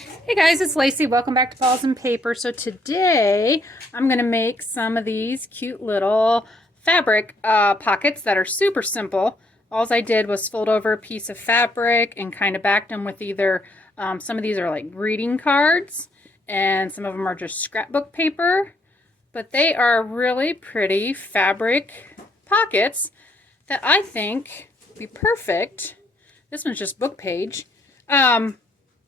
Hey guys, it's Lacey. Welcome back to Balls and Paper. So today I'm going to make some of these cute little fabric pockets that are super simple. All I did was fold over a piece of fabric and kind of backed them with either, some of these are like greeting cards and some of them are just scrapbook paper. But they are really pretty fabric pockets that I think would be perfect. This one's just book page.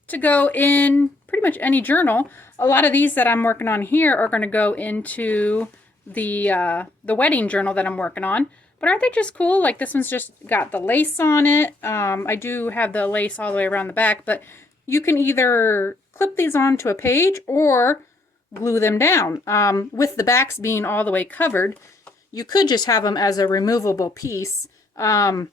To go in pretty much any journal. A lot of these that I'm working on here are going to go into the wedding journal that I'm working on. But aren't they just cool? Like this one's just got the lace on it. I do have the lace all the way around the back, but you can either clip these onto a page or glue them down. With the backs being all the way covered, you could just have them as a removable piece. I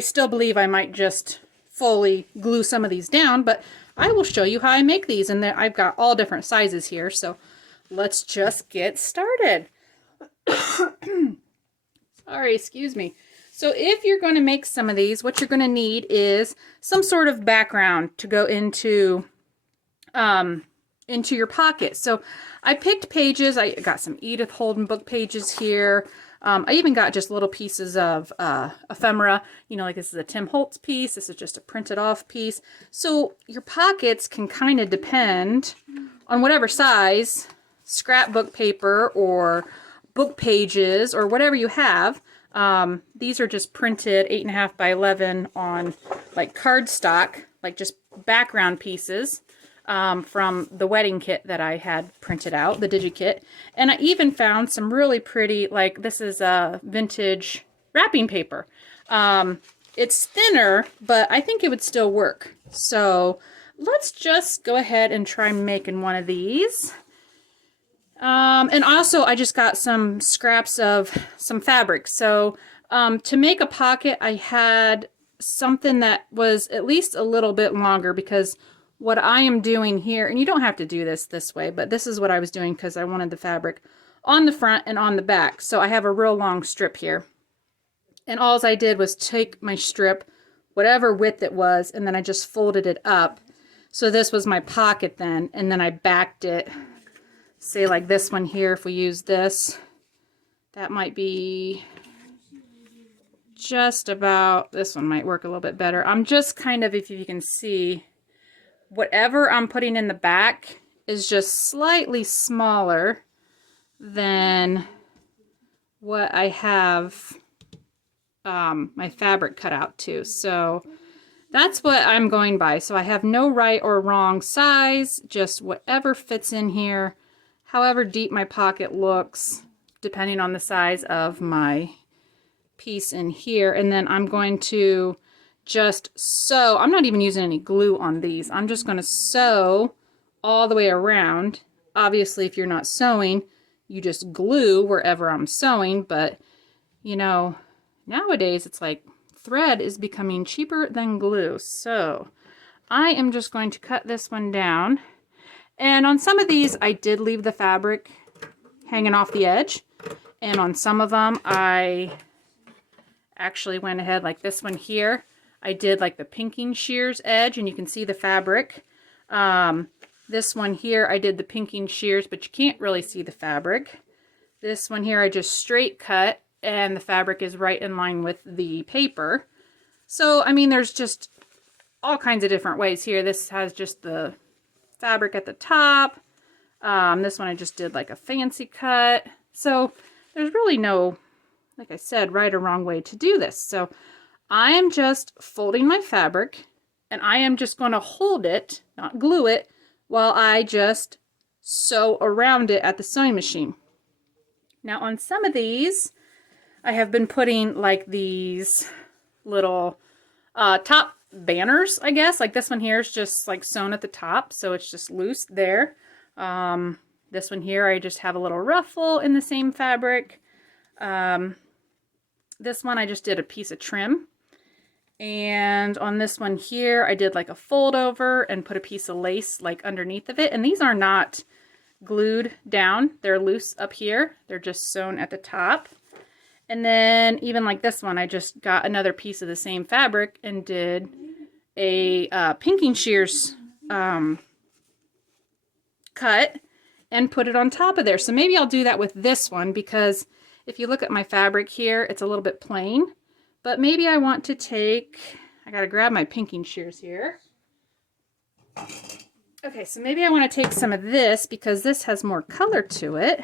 still believe I might just fully glue some of these down, but I will show you how I make these, and I've got all different sizes here, so let's just get started. Sorry, excuse me. So if you're going to make some of these, what you're going to need is some sort of background to go into your pocket. So I picked pages. I got some Edith Holden book pages here. I even got just little pieces of ephemera. You know, like this is a Tim Holtz piece. This is just a printed off piece. So your pockets can kind of depend on whatever size scrapbook paper or book pages or whatever you have. These are just printed 8.5 by 11 on like cardstock, like just background pieces. From the wedding kit that I had printed out, the DigiKit. And I even found some really pretty, like this is a vintage wrapping paper. It's thinner, but I think it would still work. So let's just go ahead and try making one of these. And also I just got some scraps of some fabric. So to make a pocket, I had something that was at least a little bit longer, because what I am doing here, and you don't have to do this way, but this is what I was doing because I wanted the fabric on the front and on the back. So I have a real long strip here. And all I did was take my strip, whatever width it was, and then I just folded it up. So this was my pocket then, and then I backed it, say like this one here, if we use this, that might be just about, this one might work a little bit better. I'm just kind of, if you can see, whatever I'm putting in the back is just slightly smaller than what I have my fabric cut out to. So that's what I'm going by. So I have no right or wrong size, just whatever fits in here, however deep my pocket looks, depending on the size of my piece in here. And then I'm going to just sew. I'm not even using any glue on these. I'm just going to sew all the way around. Obviously, if you're not sewing, you just glue wherever I'm sewing, but you know, nowadays it's like thread is becoming cheaper than glue. So I am just going to cut this one down. And on some of these, I did leave the fabric hanging off the edge. And on some of them, I actually went ahead, like this one here, I did like the pinking shears edge, and you can see the fabric. This one here, I did the pinking shears, but you can't really see the fabric. This one here, I just straight cut, and the fabric is right in line with the paper. So, I mean, there's just all kinds of different ways here. This has just the fabric at the top. This one I just did like a fancy cut. So, there's really no, like I said, right or wrong way to do this. So, I am just folding my fabric, and I am just going to hold it, not glue it, while I just sew around it at the sewing machine. Now on some of these, I have been putting like these little top banners, I guess. Like this one here is just like sewn at the top, so it's just loose there. This one here, I just have a little ruffle in the same fabric. This one, I just did a piece of trim. And on this one here, I did like a fold over and put a piece of lace like underneath of it. And these are not glued down. They're loose up here. They're just sewn at the top. And then even like this one, I just got another piece of the same fabric and did a pinking shears cut and put it on top of there. So maybe I'll do that with this one, because if you look at my fabric here, it's a little bit plain. But maybe I want to take, I gotta grab my pinking shears here. Okay, so maybe I want to take some of this because this has more color to it.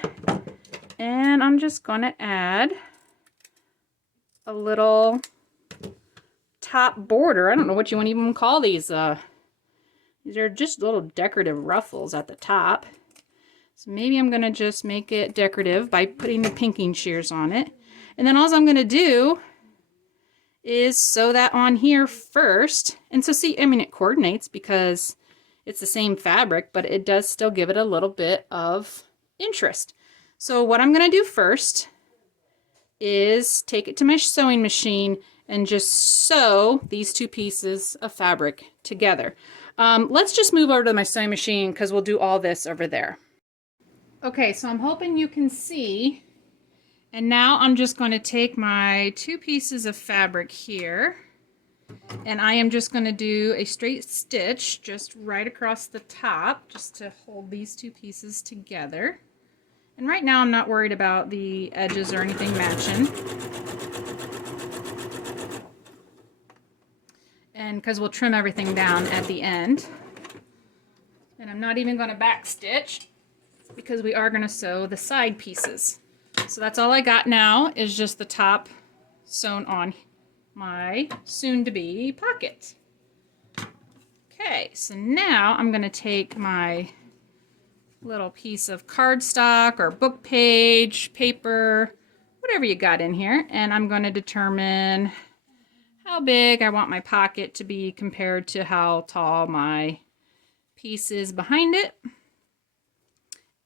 And I'm just going to add a little top border. I don't know what you want to even call these. These are just little decorative ruffles at the top. So maybe I'm going to just make it decorative by putting the pinking shears on it. And then all I'm going to do is sew that on here first. And so see, I mean, it coordinates because it's the same fabric, but it does still give it a little bit of interest. So what I'm going to do first is take it to my sewing machine and just sew these two pieces of fabric together. Let's just move over to my sewing machine because we'll do all this over there. Okay, so I'm hoping you can see. And now I'm just going to take my two pieces of fabric here, and I am just going to do a straight stitch just right across the top just to hold these two pieces together. And right now I'm not worried about the edges or anything matching. And because we'll trim everything down at the end. And I'm not even going to back stitch because we are going to sew the side pieces. So that's all I got now is just the top sewn on my soon-to-be pocket. Okay, so now I'm going to take my little piece of cardstock or book page, paper, whatever you got in here, and I'm going to determine how big I want my pocket to be compared to how tall my piece is behind it.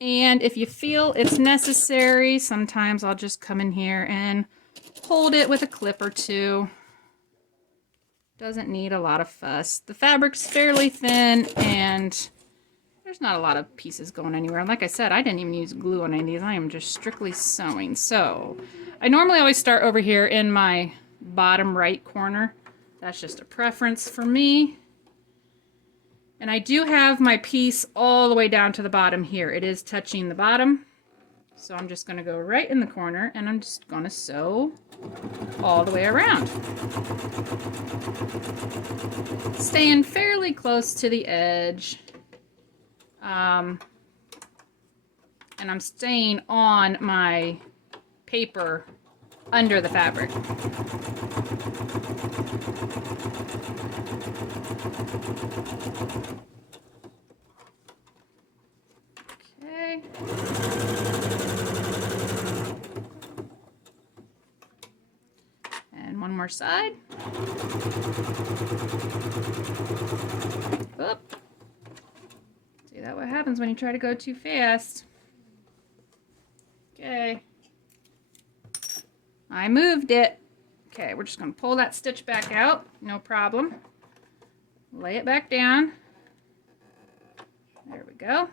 And if you feel it's necessary, sometimes I'll just come in here and hold it with a clip or two. Doesn't need a lot of fuss. The fabric's fairly thin and there's not a lot of pieces going anywhere. And like I said, I didn't even use glue on any of these. I am just strictly sewing. So I normally always start over here in my bottom right corner. That's just a preference for me. And I do have my piece all the way down to the bottom here. It is touching the bottom. So I'm just going to go right in the corner and I'm just going to sew all the way around. Staying fairly close to the edge. And I'm staying on my paper under the fabric. Okay. And one more side. Oop. See that what happens when you try to go too fast. Okay. I moved it. Okay, we're just going to pull that stitch back out. No problem. Lay it back down. There we go.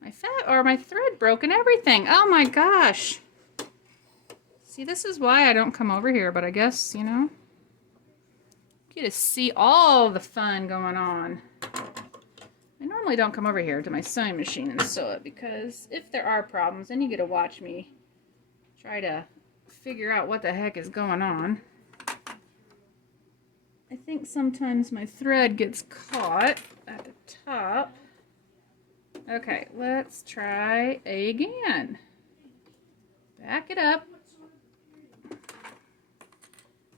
My thread broke and everything. Oh my gosh. See, this is why I don't come over here, but I guess, you know, you get to see all the fun going on. I normally don't come over here to my sewing machine and sew it because if there are problems, then you get to watch me try to figure out what the heck is going on. I think sometimes my thread gets caught at the top. Okay, let's try again. Back it up.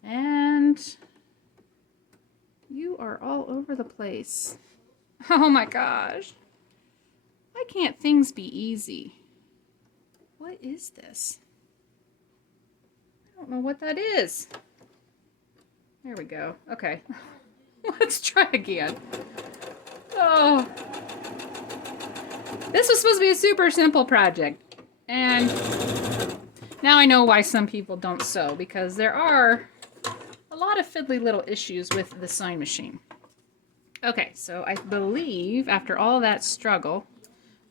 And you are all over the place. Oh my gosh. Why can't things be easy? What is this? I don't know what that is. There we go. Okay. Let's try again. Oh. This was supposed to be a super simple project. And now I know why some people don't sew, because there are a lot of fiddly little issues with the sewing machine. Okay, so I believe after all that struggle,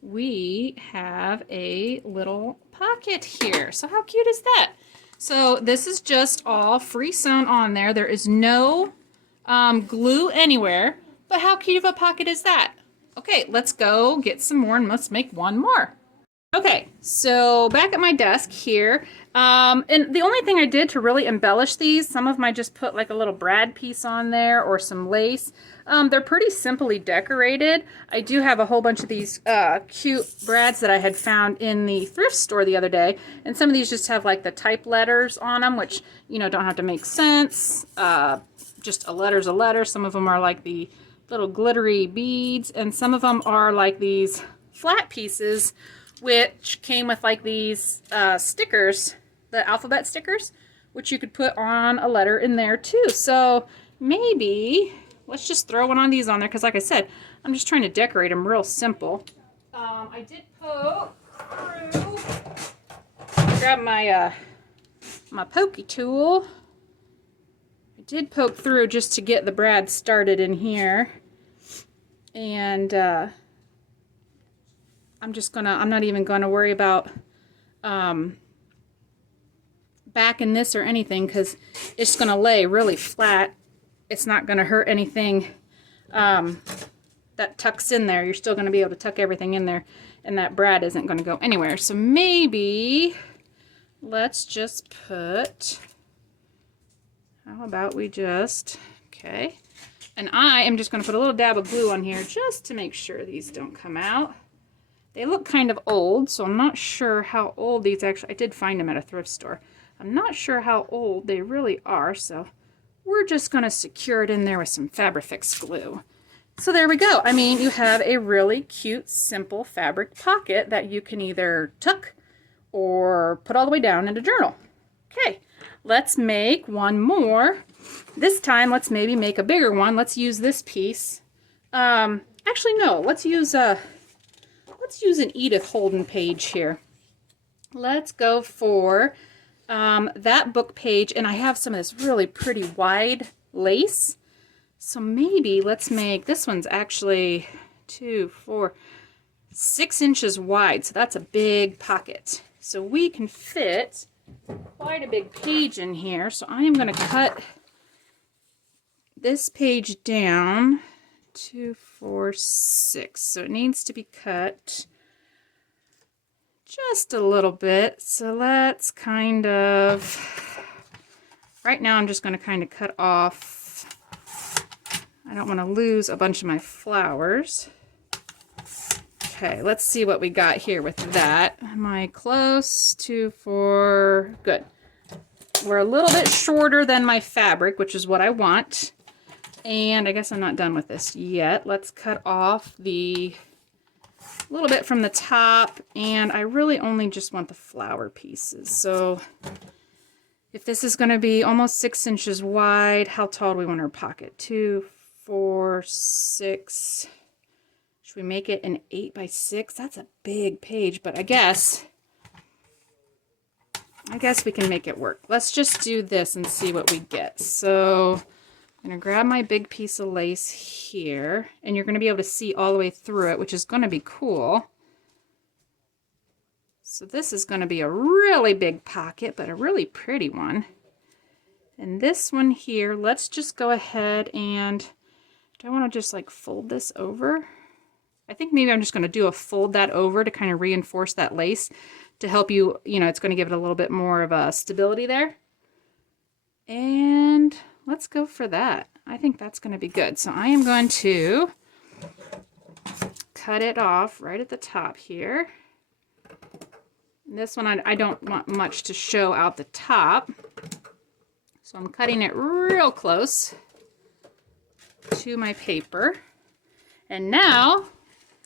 we have a little pocket here. So how cute is that? So this is just all free sewn on there. There is no glue anywhere. But how cute of a pocket is that? Okay, let's go get some more and let's make one more. Okay, so back at my desk here, and the only thing I did to really embellish these, some of them I just put like a little brad piece on there or some lace. They're pretty simply decorated. I do have a whole bunch of these cute brads that I had found in the thrift store the other day, and some of these just have like the type letters on them, which, you know, don't have to make sense. Just a letter's a letter. Some of them are like the little glittery beads, and some of them are like these flat pieces, which came with like these stickers, the alphabet stickers, which you could put on a letter in there too. So maybe let's just throw one of these on there, because like I said, I'm just trying to decorate them real simple. I did poke through, grab my my pokey tool. I did poke through just to get the brad started in here, and I'm not even gonna worry about backing this or anything, because it's gonna lay really flat. It's not gonna hurt anything that tucks in there. You're still gonna be able to tuck everything in there, and that brad isn't gonna go anywhere. So maybe let's just put, how about we just, okay. And I am just gonna put a little dab of glue on here just to make sure these don't come out. They look kind of old, so I'm not sure how old these actually, I did find them at a thrift store. I'm not sure how old they really are, so we're just going to secure it in there with some Fabrifix glue. So there we go. I mean, you have a really cute, simple fabric pocket that you can either tuck or put all the way down in a journal. Okay, let's make one more. This time, let's maybe make a bigger one. Let's use this piece. Actually, no, let's use an Edith Holden page here. Let's go for that book page, and I have some of this really pretty wide lace. So maybe let's make, this one's actually 2, 4, 6 inches wide, so that's a big pocket. So we can fit quite a big page in here. So I am going to cut this page down 2, 4, 6. So it needs to be cut just a little bit. So let's kind of, right now I'm just going to kind of cut off. I don't want to lose a bunch of my flowers. Okay, let's see what we got here with that. Am I close? 2, 4, good. We're a little bit shorter than my fabric, which is what I want. And I guess I'm not done with this yet. Let's cut off the little bit from the top, and I really only just want the flower pieces. So if this is going to be almost 6 inches wide, how tall do we want our pocket? 2, 4, 6. Should we make it an 8 by 6? That's a big page, but I guess we can make it work. Let's just do this and see what we get. So I'm going to grab my big piece of lace here, and you're going to be able to see all the way through it, which is going to be cool. So this is going to be a really big pocket, but a really pretty one. And this one here, let's just go ahead and, do I want to just like fold this over? I think maybe I'm just going to do a fold that over to kind of reinforce that lace to help you, you know, it's going to give it a little bit more of a stability there. And let's go for that. I think that's going to be good. So I am going to cut it off right at the top here. This one, I don't want much to show out the top. So I'm cutting it real close to my paper. And now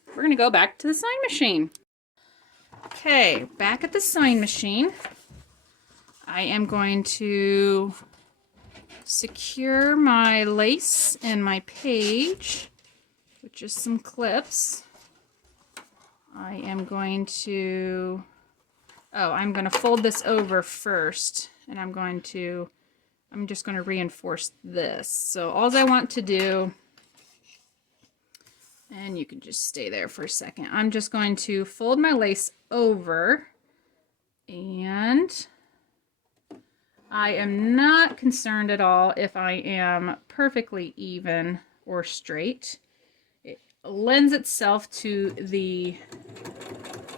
we're going to go back to the sewing machine. Okay, back at the sewing machine, I am going to secure my lace and my page with just some clips. I am going to, I'm going to fold this over first, and I'm just going to reinforce this. So all I want to do, and you can just stay there for a second, I'm just going to fold my lace over, and I am not concerned at all if I am perfectly even or straight. It lends itself to the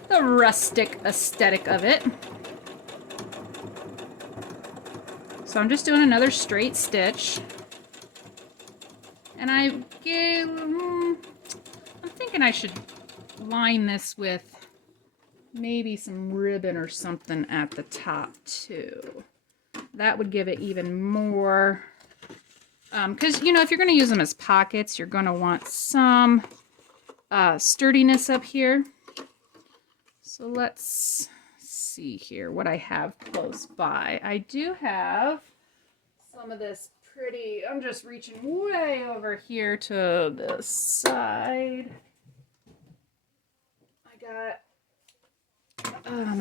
rustic aesthetic of it. So I'm just doing another straight stitch. And I'm thinking I should line this with maybe some ribbon or something at the top too. That would give it even more, because you know, if you're going to use them as pockets, you're going to want some sturdiness up here. So let's see here what I have close by. I do have some of this pretty, I'm just reaching way over here to this side. I got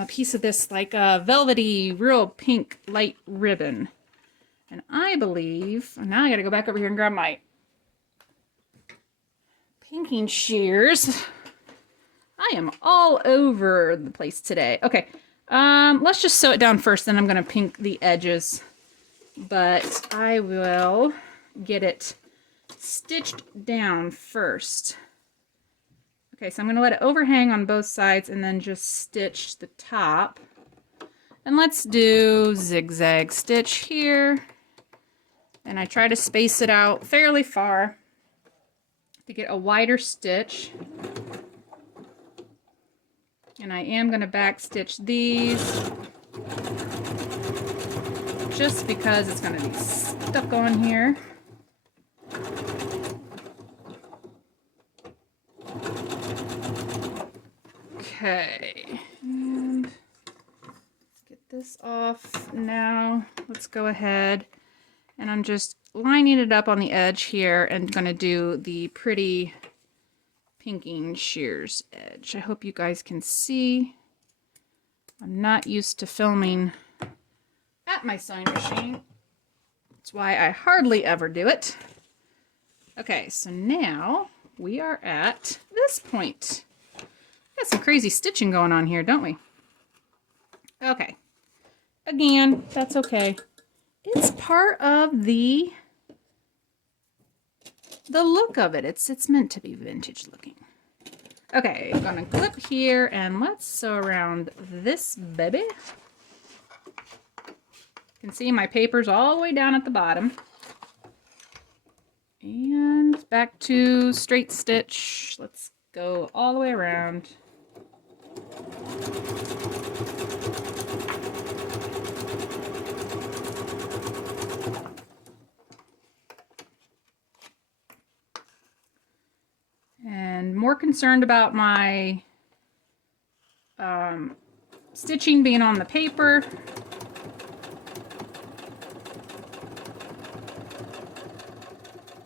a piece of this like a velvety, real pink light ribbon. And I believe, now I gotta go back over here and grab my pinking shears. I am all over the place today. Okay, let's just sew it down first, then I'm gonna pink the edges. But I will get it stitched down first. Okay, so I'm going to let it overhang on both sides and then just stitch the top. And let's do zigzag stitch here. And I try to space it out fairly far to get a wider stitch. And I am going to back stitch these just because it's going to be stuck on here. Okay, and let's get this off now. Let's go ahead, and I'm just lining it up on the edge here and going to do the pretty pinking shears edge. I hope you guys can see. I'm not used to filming at my sewing machine. That's why I hardly ever do it. Okay, so now we are at this point. Got some crazy stitching going on here, don't we? Okay. Again, that's okay. It's part of the look of it. It's meant to be vintage looking. Okay, I'm gonna clip here and let's sew around this baby. You can see my paper's all the way down at the bottom. And back to straight stitch. Let's go all the way around. And more concerned about my stitching being on the paper.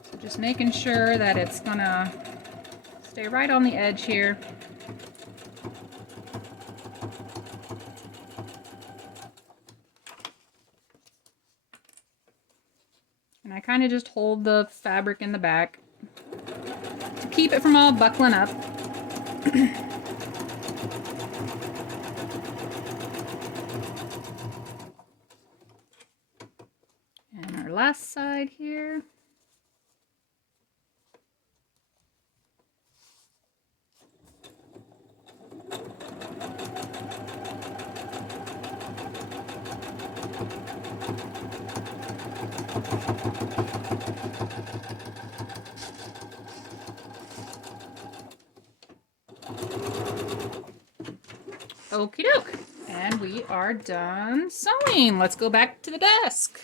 So just making sure that it's gonna stay right on the edge here. And I kind of just hold the fabric in the back to keep it from all buckling up. And our last side here. Okie doke. And we are done sewing. Let's go back to the desk.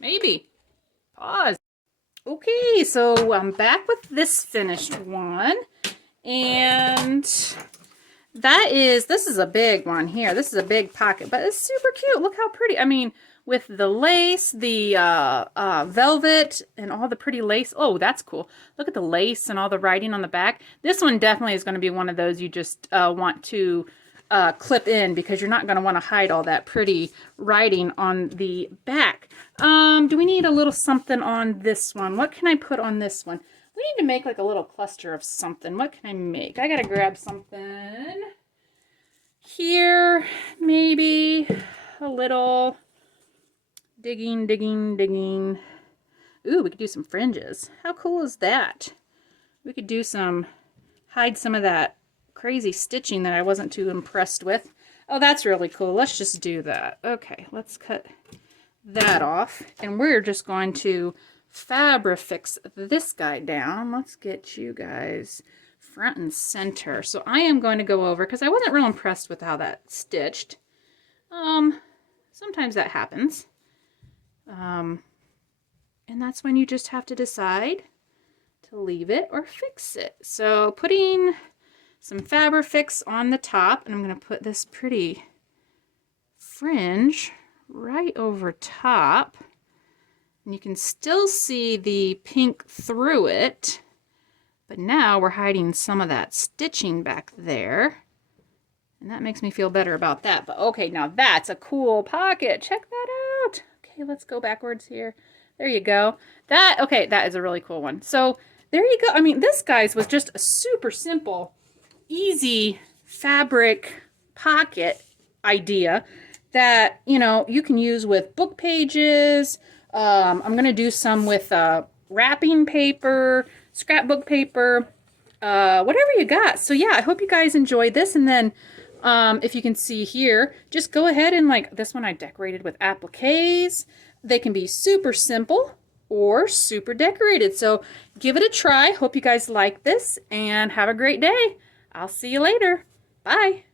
Maybe. Pause. Okay, so I'm back with this finished one. And this is a big one here. This is a big pocket, but it's super cute. Look how pretty. I mean, with the lace, the velvet, and all the pretty lace. Oh, that's cool. Look at the lace and all the writing on the back. This one definitely is going to be one of those you just want to clip in because you're not going to want to hide all that pretty writing on the back. Do we need a little something on this one? What can I put on this one? We need to make like a little cluster of something. What can I make? I got to grab something here. Maybe a little... digging. ooh, we could do some fringes. How cool is that? We could do some, hide some of that crazy stitching that I wasn't too impressed with. Oh, that's really cool. Let's just do that. Okay, let's cut that off. And we're just going to fabrifix this guy down. Let's get you guys front and center. So I am going to go over, because I wasn't real impressed with how that stitched. Sometimes that happens. And that's when you just have to decide to leave it or fix it. So putting some Fabrifix on the top, and I'm going to put this pretty fringe right over top. And you can still see the pink through it, but now we're hiding some of that stitching back there. And that makes me feel better about that. But okay, now that's a cool pocket. Check that out. Okay, let's go backwards here. There you go. Okay, that is a really cool one. So there you go. I mean, this, guys, was just a super simple, easy fabric pocket idea that, you know, you can use with book pages. I'm going to do some with wrapping paper, scrapbook paper, whatever you got. So yeah, I hope you guys enjoyed this. And then if you can see here, just go ahead and, like, this one I decorated with appliques. They can be super simple or super decorated. So give it a try. Hope you guys like this and have a great day. I'll see you later. Bye.